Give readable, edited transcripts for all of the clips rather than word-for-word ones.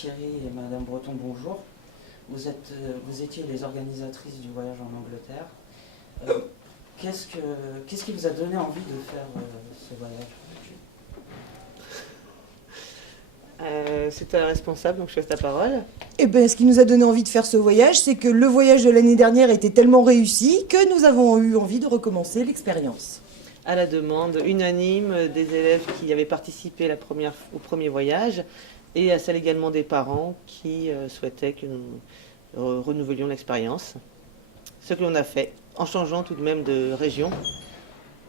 Thierry et Madame Breton, bonjour. Vous étiez les organisatrices du voyage en Angleterre. Qu'est-ce qui vous a donné envie de faire ce voyage? C'est un responsable, donc je laisse la parole. Eh bien, ce qui nous a donné envie de faire ce voyage, c'est que le voyage de l'année dernière était tellement réussi que nous avons eu envie de recommencer l'expérience. À la demande unanime des élèves qui avaient participé au premier voyage et à celle également des parents qui souhaitaient que nous renouvelions l'expérience. Ce que l'on a fait, en changeant tout de même de région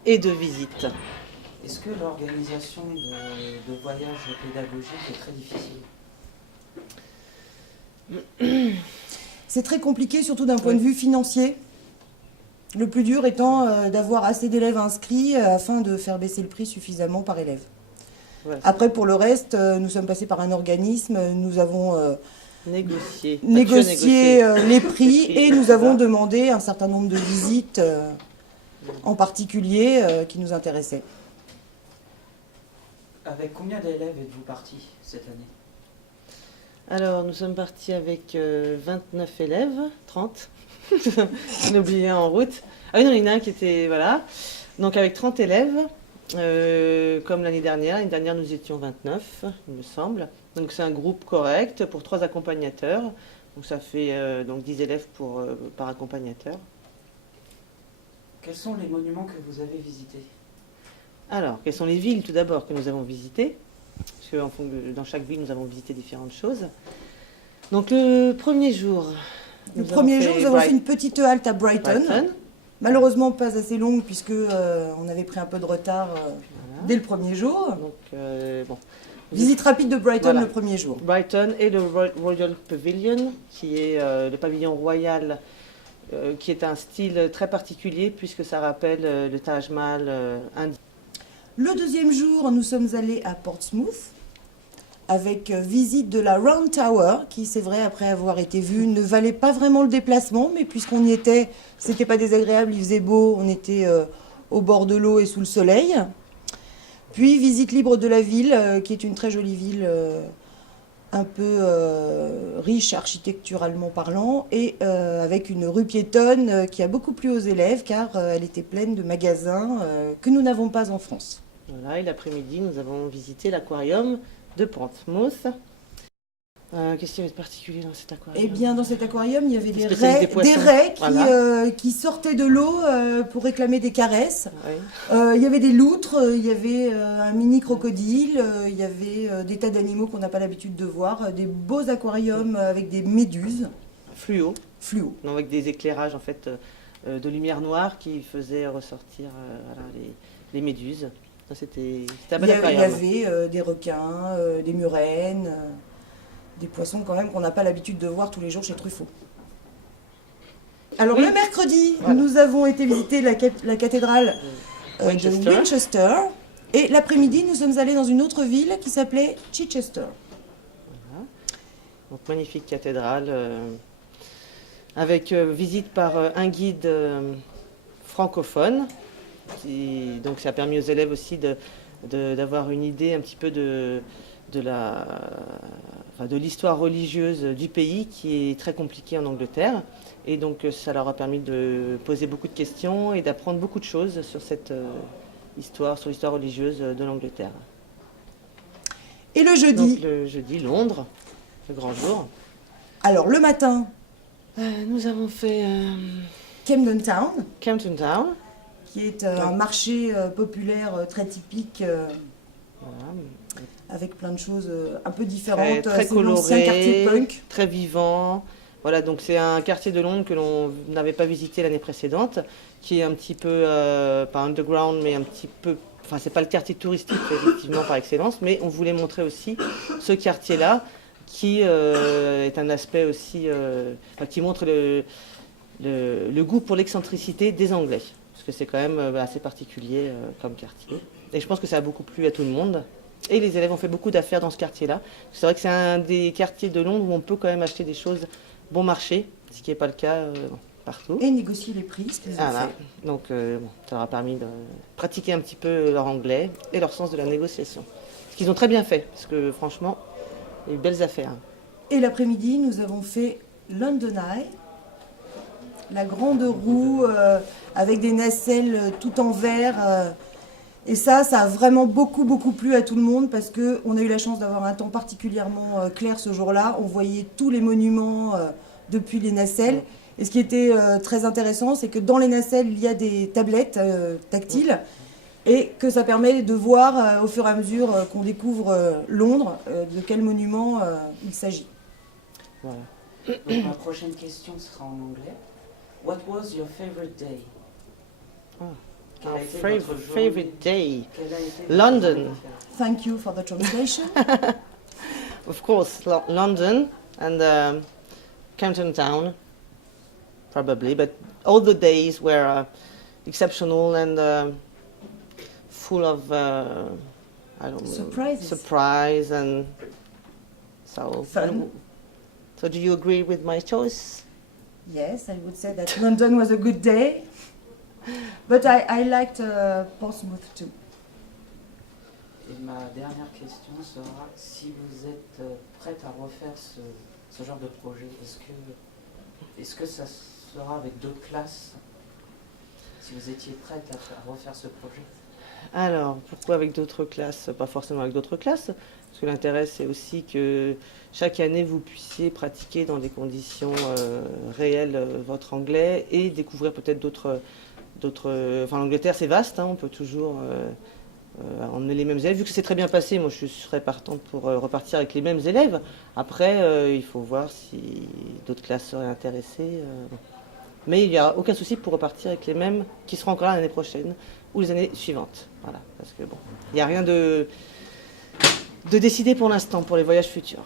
et de visite. Est-ce que l'organisation de voyages pédagogiques est très difficile? C'est très compliqué, surtout d'un point de vue financier. Le plus dur étant d'avoir assez d'élèves inscrits afin de faire baisser le prix suffisamment par élève. Voilà. Après, pour le reste, nous sommes passés par un organisme, nous avons négocié les prix et nous avons demandé un certain nombre de visites en particulier qui nous intéressaient. Avec combien d'élèves êtes-vous partis cette année? Alors, nous sommes partis avec 29 élèves, 30. J'en ai oublié un en route. Ah oui, non, il y en a un qui était... Voilà. Donc, avec 30 élèves, comme l'année dernière. L'année dernière, nous étions 29, il me semble. Donc, c'est un groupe correct pour 3 accompagnateurs. Donc, ça fait donc 10 élèves par accompagnateur. Quels sont les monuments que vous avez visités? Alors, quelles sont les villes tout d'abord que nous avons visitées? Parce que dans chaque ville, nous avons visité différentes choses. Donc, le premier jour... nous avons fait une petite halte à Brighton. Malheureusement, pas assez longue, puisque on avait pris un peu de retard dès le premier jour. Donc, bon. Visite rapide de Brighton le premier jour. Brighton et le Royal Pavilion, qui est le pavillon royal, qui est un style très particulier, puisque ça rappelle le Taj Mahal indien. Le deuxième jour, nous sommes allés à Portsmouth, avec visite de la Round Tower, qui, c'est vrai, après avoir été vue, ne valait pas vraiment le déplacement, mais puisqu'on y était, c'était pas désagréable, il faisait beau, on était au bord de l'eau et sous le soleil. Puis visite libre de la ville, qui est une très jolie ville, un peu riche architecturalement parlant, et avec une rue piétonne qui a beaucoup plu aux élèves, car elle était pleine de magasins que nous n'avons pas en France. Voilà, et l'après-midi, nous avons visité l'aquarium de Portsmouth. Qu'est-ce qu'il y avait de particulier dans cet aquarium? Eh bien, dans cet aquarium, il y avait des raies qui sortaient de l'eau pour réclamer des caresses. Ouais. Il y avait des loutres, il y avait un mini crocodile, il y avait des tas d'animaux qu'on n'a pas l'habitude de voir, des beaux aquariums avec des méduses. Fluo. Non, avec des éclairages en fait de lumière noire qui faisaient ressortir les méduses. C'était un bel aquarium. Il y avait des requins, des murènes, des poissons quand même qu'on n'a pas l'habitude de voir tous les jours chez Truffaut. Alors le mercredi, nous avons été visiter la cathédrale de Winchester. Et l'après-midi, nous sommes allés dans une autre ville qui s'appelait Chichester. Voilà. Donc magnifique cathédrale, avec visite par un guide francophone. Donc ça a permis aux élèves aussi d'avoir une idée un petit peu de l'histoire religieuse du pays, qui est très compliquée en Angleterre. Et donc ça leur a permis de poser beaucoup de questions et d'apprendre beaucoup de choses sur cette l'histoire religieuse de l'Angleterre. Et le jeudi? Donc, le jeudi, Londres, le grand jour. Alors le matin, nous avons fait Camden Town, qui est un marché populaire très typique, avec plein de choses un peu différentes. Très coloré, l'ancien quartier punk, très vivant. Voilà, donc c'est un quartier de Londres que l'on n'avait pas visité l'année précédente, qui est un petit peu, pas underground, mais un petit peu, enfin c'est pas le quartier touristique effectivement par excellence, mais on voulait montrer aussi ce quartier-là, qui est un aspect aussi, qui montre le goût pour l'excentricité des Anglais, parce que c'est quand même assez particulier comme quartier. Et je pense que ça a beaucoup plu à tout le monde. Et les élèves ont fait beaucoup d'affaires dans ce quartier-là. C'est vrai que c'est un des quartiers de Londres où on peut quand même acheter des choses bon marché, ce qui n'est pas le cas partout. Et négocier les prix, ce qu'ils ont fait. Donc ça leur a permis de pratiquer un petit peu leur anglais et leur sens de la négociation. Ce qu'ils ont très bien fait, parce que franchement, il y a eu de belles affaires. Et l'après-midi, nous avons fait London Eye, la grande roue avec des nacelles tout en verre. Et ça a vraiment beaucoup plu à tout le monde parce qu'on a eu la chance d'avoir un temps particulièrement clair ce jour-là. On voyait tous les monuments depuis les nacelles. Et ce qui était très intéressant, c'est que dans les nacelles, il y a des tablettes tactiles et que ça permet de voir au fur et à mesure qu'on découvre Londres, de quel monument il s'agit. Voilà. Donc, ma prochaine question sera en anglais. What was your favorite day? Quel a Our été favorite, votre jour- favorite day. quel a été votre London. jour préféré? Thank you for the translation. Of course, London and Camden Town, probably, but all the days were exceptional and full of I don't know, Surprises. surprise and so. Fun. So, do you agree with my choice? Yes, I would say that London was a good day. But I liked Portsmouth too. Et ma dernière question sera si vous êtes prête à refaire ce genre de projet, est-ce que ça sera avec d'autres classes? Si vous étiez prête à refaire ce projet? Alors, pourquoi avec d'autres classes? Pas forcément avec d'autres classes, parce que l'intérêt c'est aussi que chaque année vous puissiez pratiquer dans des conditions réelles votre anglais et découvrir peut-être d'autres. Enfin, l'Angleterre c'est vaste, hein, on peut toujours emmener les mêmes élèves. Vu que c'est très bien passé, moi je serais partante pour repartir avec les mêmes élèves. Après, il faut voir si d'autres classes seraient intéressées. Mais il n'y a aucun souci pour repartir avec les mêmes qui seront encore là l'année prochaine ou les années suivantes. Voilà, parce que bon, il n'y a rien de décidé pour l'instant pour les voyages futurs.